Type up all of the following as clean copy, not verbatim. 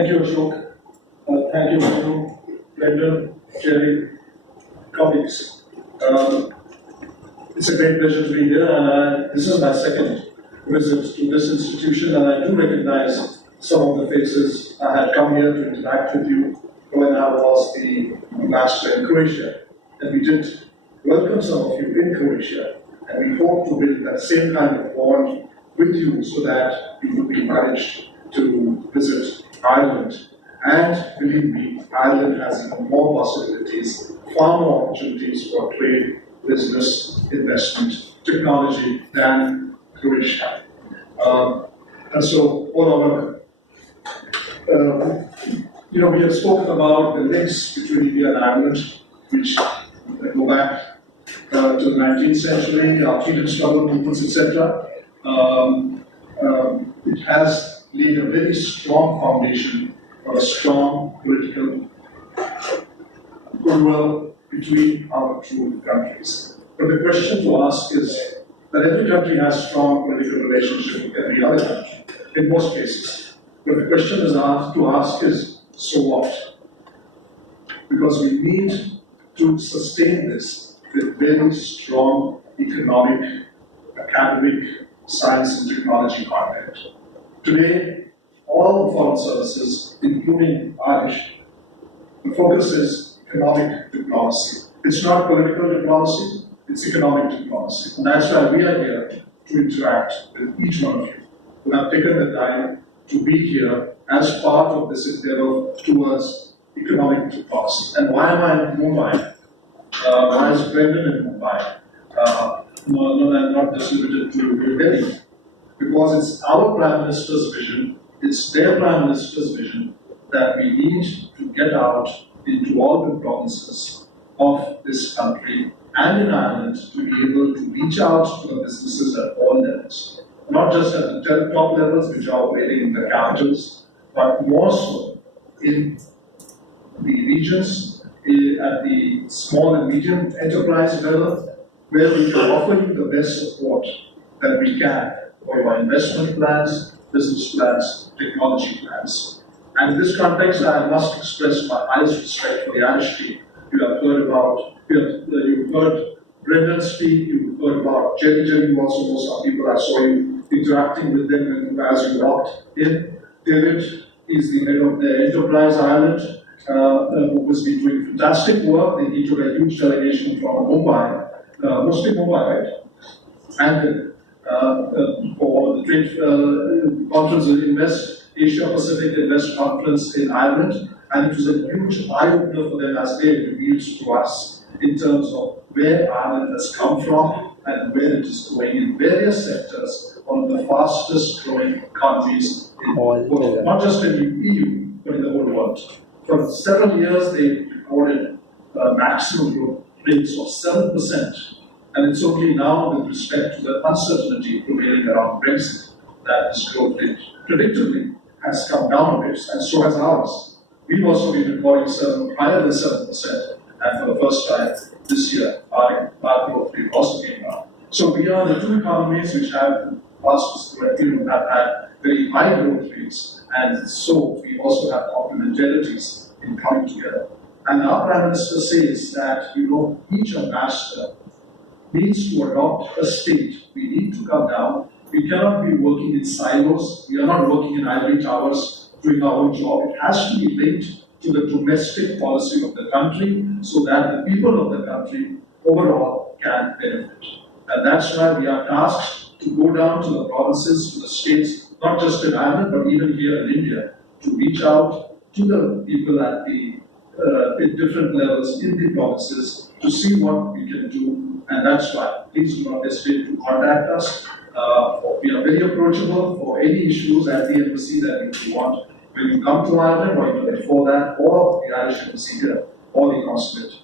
Thank you, Ashok. Thank you, Manu, Brendan, Jerry, colleagues. It's a great pleasure to be here, and this is my second visit to this institution, and I do recognize some of the faces. I had come here to interact with you when I was the ambassador in Croatia, and we did welcome some of you in Croatia, and we hope to build that same kind of bond with you so that you would be encouraged to visit Ireland. And believe me, Ireland has even more possibilities, far more opportunities for trade, business, investment, technology than Croatia. And so, all over, we have spoken about the links between India and Ireland, which go back to the 19th century, our freedom struggle movements, etc. It has laid a very strong foundation for a strong political goodwill between our two countries. But the question to ask is that every country has strong political relationship with every other country, in most cases. But the question is to ask is, so what? Because we need to sustain this with very strong economic, academic, science and technology content. Today, all the foreign services, including Irish, the focus is economic diplomacy. It's not political diplomacy, it's economic diplomacy. And that's why we are here to interact with each one of you who have taken the time to be here as part of this endeavor towards economic diplomacy. And why am I in Mumbai? Why is Brendan in Mumbai? Not just limited to New Delhi. Because it's our Prime Minister's vision, it's their Prime Minister's vision that we need to get out into all the provinces of this country and in Ireland to be able to reach out to the businesses at all levels. Not just at the top levels, which are operating in the capitals, but more so in the regions, at the small and medium enterprise level, where we can offer you the best support that we can for your investment plans, business plans, technology plans. And in this context, I must express my highest respect for the Irish team. You've heard Brendan speak, you've heard about Jerry. You also know some people. I saw you interacting with them as you walked in. David is the head of the Enterprise Ireland, who has been doing fantastic work. He took a huge delegation from Mumbai, mostly Mumbai, right? And for the trade conference Invest, Asia Pacific Invest Conference in Ireland, and it was a huge eye-opener for them as they revealed to us in terms of where Ireland has come from and where it is going in various sectors, one of the fastest growing economies in the world, not just in the EU, but in the whole world. For several years, they recorded maximum growth rates of 7%. And it's only now, with respect to the uncertainty prevailing around Brexit, that this growth rate predictably has come down a bit, and so has ours. We've also been recording higher than 7%, and for the first time this year, our growth rate also came down. So we are the two economies which have had very high growth rates, and so we also have complementarities in coming together. And our Prime Minister says that, each ambassador needs to adopt a state. We need to come down. We cannot be working in silos. We are not working in ivory towers doing our own job. It has to be linked to the domestic policy of the country so that the people of the country overall can benefit. And that's why we are tasked to go down to the provinces, to the states, not just in Ireland, but even here in India, to reach out to the people at in different levels in the provinces to see what we can do. And that's why please do not hesitate to contact us. We are very approachable for any issues at the embassy that you want when you come to Ireland, or even before that, or the Irish embassy here, or the consulate,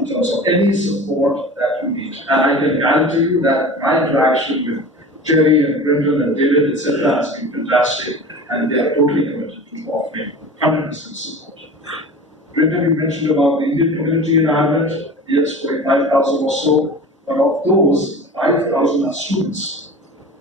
in terms of any support that you need. And I can guarantee you that my interaction with Jerry and Brendan and David, etc., has been fantastic, and they are totally committed to offering 100% support. Brendan, you mentioned about the Indian community in Ireland. Yes, 45,000 or so, but of those, 5,000 are students.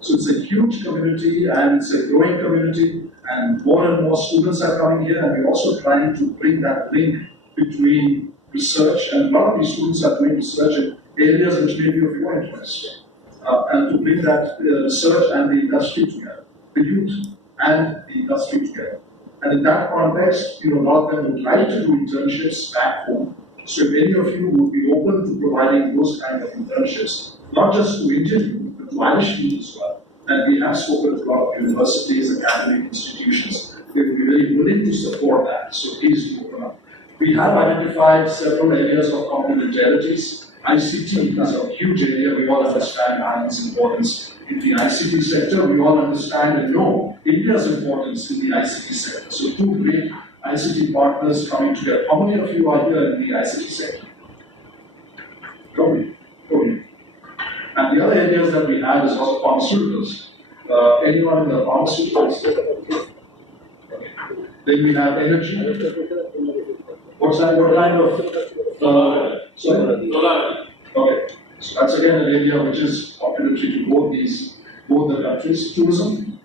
So it's a huge community and it's a growing community, and more students are coming here, and we're also trying to bring that link between research, and a lot of these students are doing research in areas which may be of your interest, and to bring that research and the industry together, the youth and the industry together. And in that context, a lot of them would like to do internships back home. So if any of you would be open to providing those kind of internships, not just to Indian youth, but to Irish youth as well. And we have spoken to a lot of universities, academic institutions. They would be very willing to support that. So please do open up. We have identified several areas of complementarities. ICT is a huge area. We all understand Ireland's importance in the ICT sector. We all understand and know India's importance in the ICT sector. So two great ICT partners coming together. How many of you are here in the ICT sector? Totally. And the other areas that we have is also pharmaceuticals. Anyone in the pharmaceuticals? Okay. Then we have energy. What kind of? Solar. Okay. So that's again an area which is complementary to both the countries. Tourism.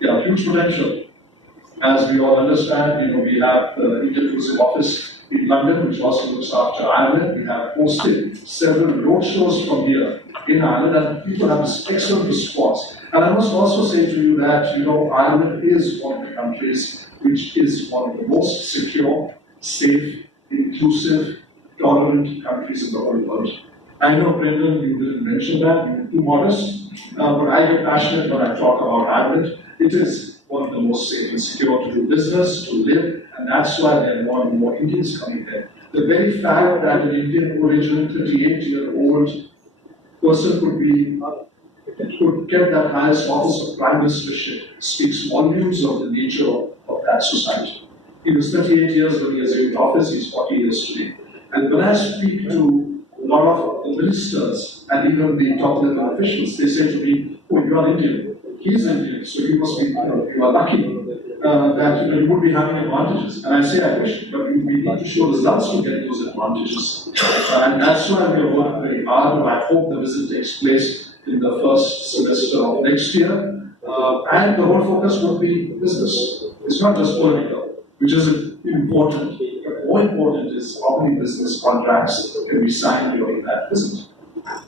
Yeah, huge potential. As we all understand, we have the Indian Tourism Office in London, which also looks after Ireland. We have hosted several roadshows from here in Ireland, and people have this excellent response. And I must also say to you that, Ireland is one of the countries which is one of the most secure, safe, inclusive, tolerant countries in the whole world. I know, Brendan, you didn't mention that, you're too modest, but I get passionate when I talk about Ireland. It is one of the most safe and secure to do business, to live, and that's why there are more and more Indians coming there. The very fact that an Indian origin, 38-year-old person could get that highest office of prime ministership speaks volumes of the nature of that society. He was 38 years when he assumed office, he's 40 years today. And when I speak to a lot of the ministers and even the top level officials, they say to me, oh, you are Indian. He's Indian, so you must be, you are lucky that you would be having advantages. And I say, I wish, but we need to show results to get those advantages. And that's why we are working very hard, and I hope the visit takes place in the first semester of next year. And the whole focus will be business. It's not just political, which is important. But more important is how many business contracts can be signed during that visit.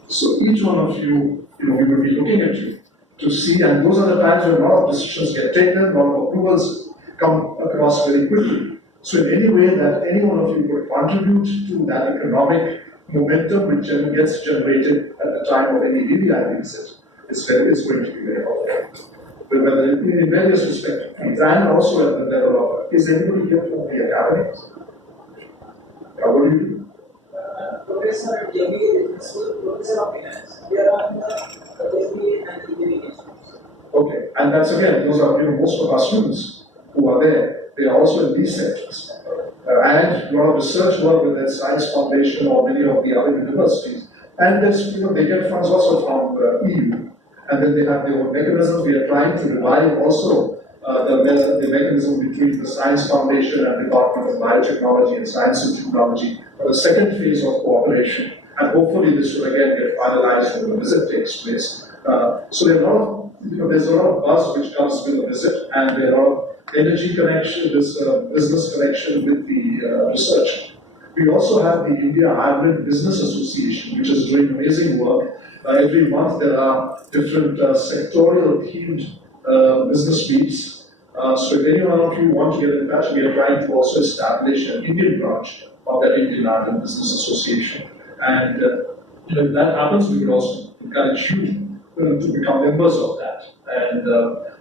So each one of you, we will be looking at you to see, and those are the times when a lot of decisions get taken, a lot of approvals come across very quickly. So in any way that any one of you could contribute to that economic momentum which gets generated at the time of any DVI visit, is going to be very helpful. But in various respects, and also at the level of, is anybody here from the academy? What do you do? Professor at MBA School, Professor of Finance. We are on the MBA and engineering institutes. Okay, and that's again, those are most of our students who are there. They are also in these sectors. And a lot of research work with the Science Foundation or many of the other universities. And there's, they get funds also from EU. And then they have their own mechanisms. We are trying to revive also the mechanism between the Science Foundation and Department of Biotechnology and Science and Technology for the second phase of cooperation. And hopefully this will again get finalized when the visit takes place. So there are a lot of, there's a lot of buzz which comes with the visit, and there are energy connection, this business connection with the research. We also have the India-Ireland Business Association, which is doing amazing work. Every month there are different sectorial themed business meets. So if any one of you want to get in touch, we are trying to also establish an Indian branch of that Indian-Ireland Business Association. And if that happens, we would also encourage you to become members of that. And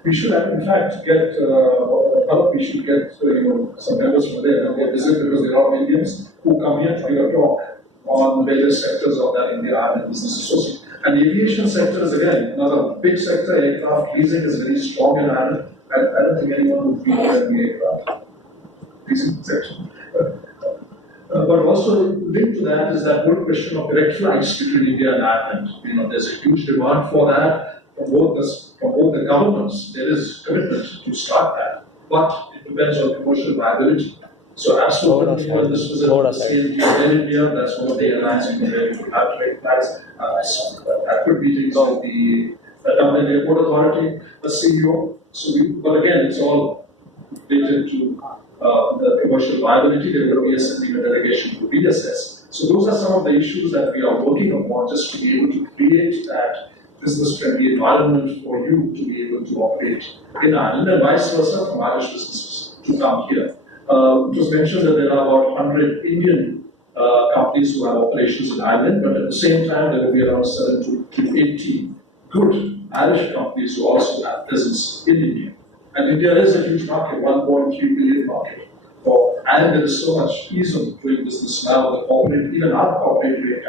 we should, in fact, get some members from there and they visit, because there are Indians who come here to give a talk on various sectors of that India-Ireland Business Association. And the aviation sector is again another big sector. Aircraft leasing is very strong in Ireland. I don't think anyone would be in the aircraft leasing section. But also linked to that is that whole question of direct flights between India and Ireland. There's a huge demand for that from both the governments. There is commitment to start that, but it depends on commercial viability. So I've spoken to you in this visit Thoda to CNG in India, that's one of the airlines you can have trade flights. I've put meetings with the Dublin Airport Authority, the CEO. But again, it's all related to the commercial viability. There will be a sending a delegation to reassess. So those are some of the issues that we are working upon just to be able to create that business-friendly environment for you to be able to operate in Ireland and vice versa from Irish businesses to come here. It was mentioned that there are about 100 Indian companies who have operations in Ireland, but at the same time there will be around 7 to 80 good Irish companies who also have presence in India. And India is a huge market, 1.3 billion market. And there is so much ease of doing business now. The corporate, even our corporate rate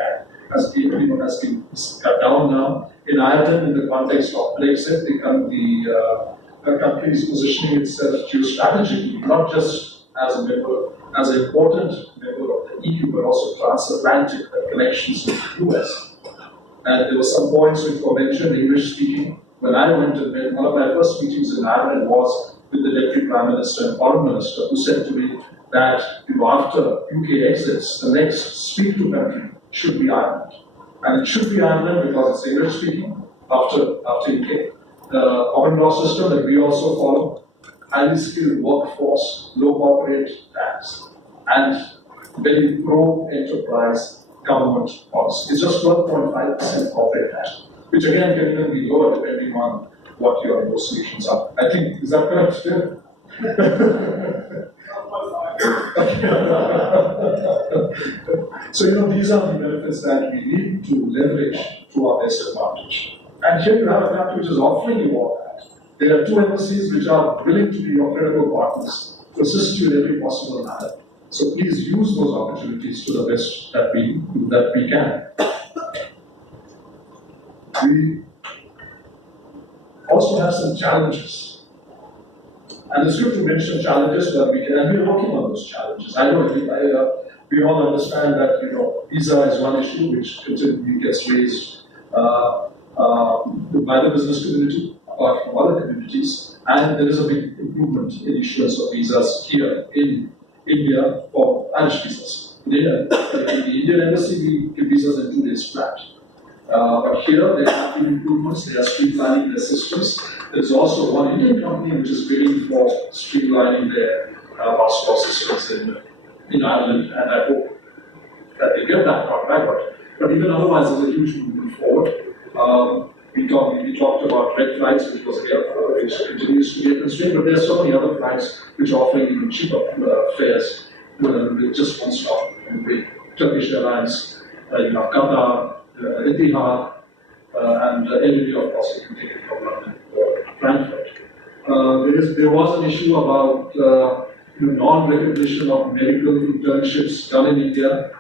has been cut down now. In Ireland, in the context of Brexit, the country is positioning itself geostrategically, not just as an important member of the EU, but also transatlantic connections with the US. And there were some points which were mentioned, English speaking. When I went to one of my first meetings in Ireland was with the Deputy Prime Minister and Foreign Minister, who said to me that after UK exits, the next speak to country should be Ireland. And it should be Ireland because it's English speaking after UK. The common law system that we also follow, highly skilled workforce, low corporate tax, and very pro-enterprise government policy. It's just 12.5% corporate tax, which again can even be lower depending on what your negotiations are. I think, is that correct still? So, these are the benefits that we need to leverage to our best advantage. And here you have a country which is offering you all that. There are 2 embassies which are willing to be your credible partners to assist you in every possible manner. So please use those opportunities to the best that we can. We also have some challenges. And it's good to mention challenges, but we're working on those challenges. I know we all understand that visa is one issue which continually gets raised by the business community, apart from other communities, and there is a big improvement in issuance of visas here in India for Irish visas. In the Indian embassy, we give visas in 2 days flat. But here, there have been improvements, they are streamlining their systems. There's also one Indian company which is waiting for streamlining their passport systems in Ireland, and I hope that they get that part right. But even otherwise, there's a huge movement forward. We talked about red flights, which was here, which continues to be a constraint, but there are so many other flights which are offering even cheaper fares with just one stop. Turkish Airlines, Qatar, Etihad, and Air of course, you can take it from London or Frankfurt. There was an issue about non-recognition of medical internships done in India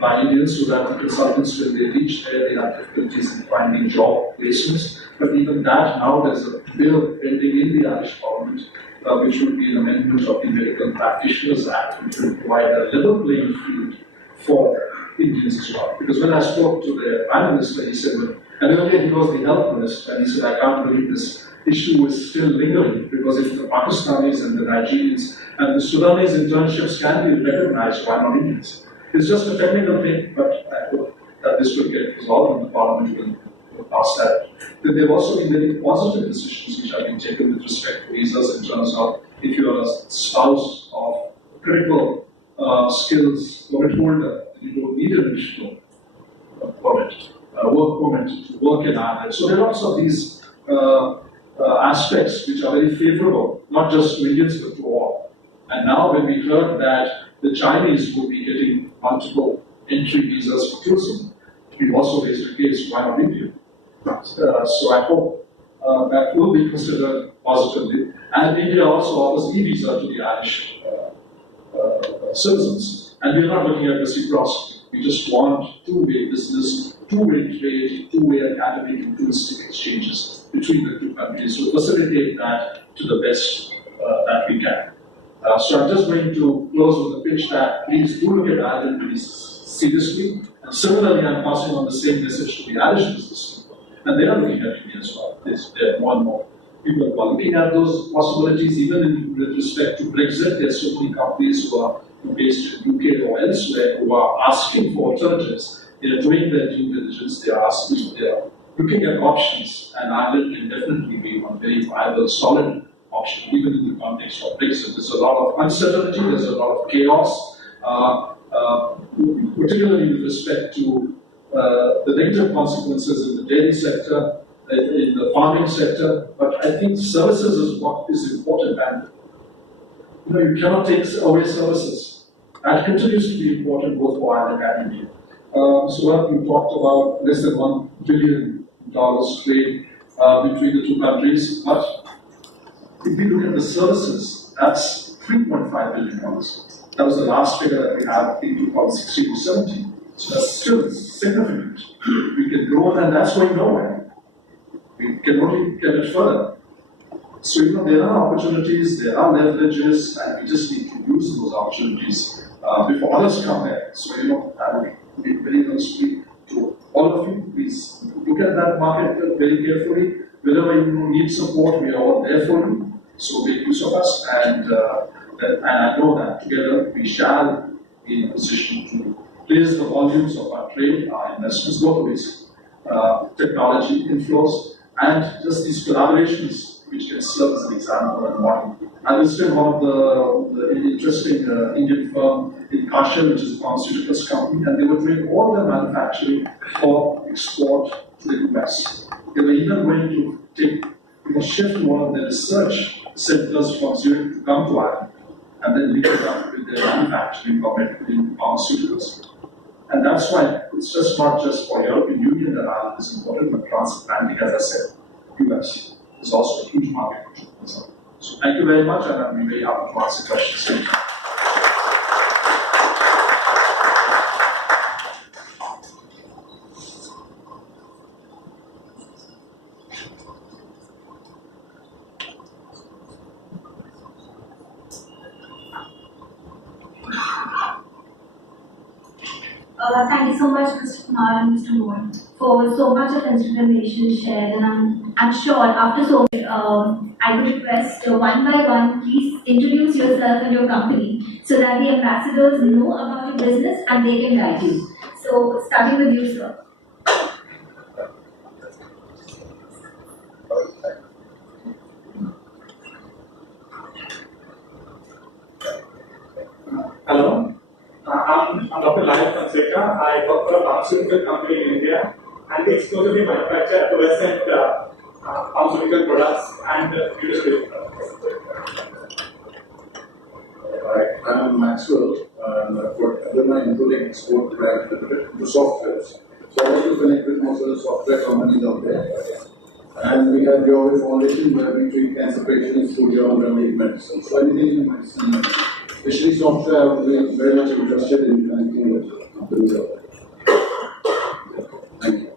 by Indians, so that the consultants, when they reach there, they have difficulties in finding job placements. But even that, now there's a bill pending in the Irish Parliament, which would be an amendment of the Medical Practitioners Act, which would provide a level playing field for Indians as well. Because when I spoke to the Prime Minister, he said, and earlier he was the Health Minister, and he said, I can't believe this issue is still lingering, because if the Pakistanis and the Nigerians and the Sudanese internships can be recognized, why not Indians? It's just a technical thing, but I hope that this will get resolved and the Parliament will pass that. But there have also been very positive decisions which have been taken with respect to visas in terms of if you are a spouse of critical skills permit holder, you don't need an additional permit, work permit to work in Ireland. So there are lots of these aspects which are very favorable, not just to Indians but to all. And now when we heard that the Chinese will be getting multiple entry visas for tourism, we've also raised a case, why not India? So I hope that will be considered positively. And India also offers e-visa to the Irish citizens. And we're not looking at reciprocity. We just want two-way business, two-way trade, two-way academic and touristic exchanges between the 2 countries to facilitate that to the best that we can. So I'm just going to close with the pitch that please do look at Ireland really seriously. And similarly, I'm passing on the same message to the Irish business people. And they are looking at India as well. They're more and more people are looking at those possibilities, even with respect to Brexit. There are so many companies who are based in UK or elsewhere who are asking for alternatives. They are doing their due diligence, they are asking, they are looking at options, and Ireland can definitely be one very viable, solid option, even in the context of Brexit. There's a lot of uncertainty, there's a lot of chaos, particularly with respect to the negative consequences in the dairy sector, in the farming sector, but I think services is what is important, and you cannot take away services. That continues to be important both for Ireland and India. So what you talked about, less than $1 billion trade between the two countries, but if you look at the services, that's $3.5 billion. That was the last figure that we had in 2016 to 17. So that's still significant. We can grow, and that's going nowhere. We can only get it further. So there are opportunities, there are leverages, and we just need to use those opportunities before others come there. So I would be very honestly to all of you, please look at that market very carefully. Wherever you need support, we are all there for you. So make use of us, and I know that together we shall be in a position to raise the volumes of our trade, our investments, both ways, technology inflows, and just these collaborations which can serve as an example and model. I visited one of the interesting Indian firm in Kasha, which is a pharmaceuticals company, and they were doing all their manufacturing for export to the US. They were even going to shift one of their research centers from Zurich to come to Ireland, and then link it up with their manufacturing in pharmaceuticals. And that's why it's just not just for European Union that Ireland is important, but transatlantic, as I said, US is also a huge market. So thank you very much, and I'll be very happy to answer questions. Thank you. Thank you so much, Mr. Kumar and Mr. Moore, for so much of information shared. And I'm sure after so I would request one by one, please introduce yourself and your company so that the ambassadors know about your business and they can guide you. So, starting with you, sir. Hello. I'm Dr. Laya Fonseca. I work for a pharmaceutical company in India, and we exclusively manufacture adolescent pharmaceutical products and nutraceutical products. Right. I'm Maxwell, and I've got Nariman, including export brand limited to softwares. So I want to connect with most of the software companies out there. And we have the Ovid Foundation where we treat cancer patients through your remedy medicine. So anything in medicine, especially software, I would be very much interested in connecting with companies out there. Thank you.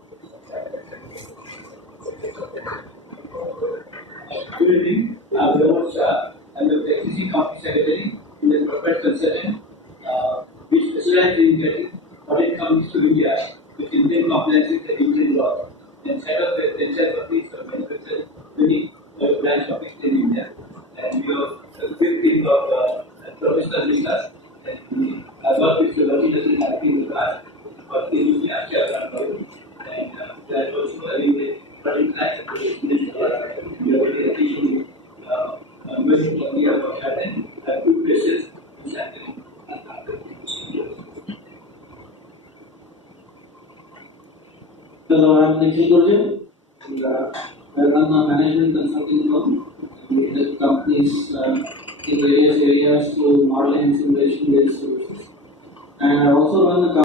Good evening. I'm Vinod Shah. I'm the FCC Company Secretary in the corporate consultant. We specialize in getting foreign companies to India with Indian compliance with the Indian law and set up the franchise companies for manufacturing unique branch companies in India. And we have a big team of professional leaders. And I work with the leaders in the past, but they use the Chavan. And they are also having the foreign clients. We are very teaching emerging India of Chavan and two places in Chavan. Hello, I'm Nikhil Gurje, and I run a management consulting firm. We help companies in various areas through modeling and simulation based solutions. And I also run a